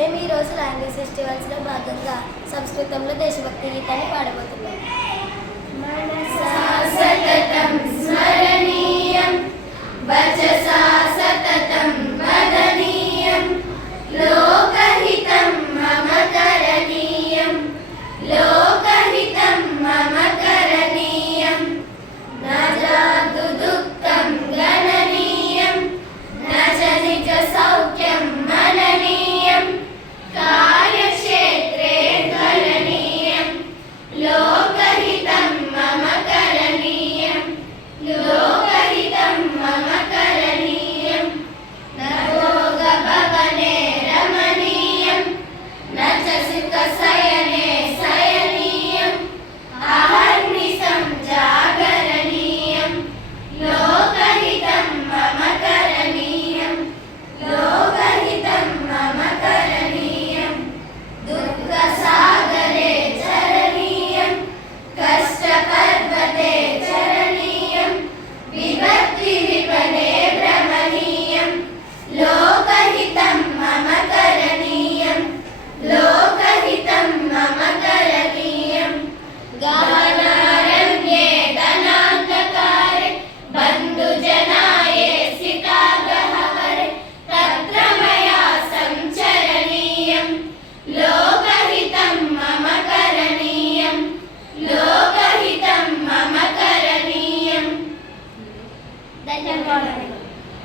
మేము ఈరోజు లాంగ్వేజ్ ఫెస్టివల్స్లో భాగంగా సంస్కృతంలో దేశభక్తి గీతాన్ని పాడబోతున్నాం. 现状的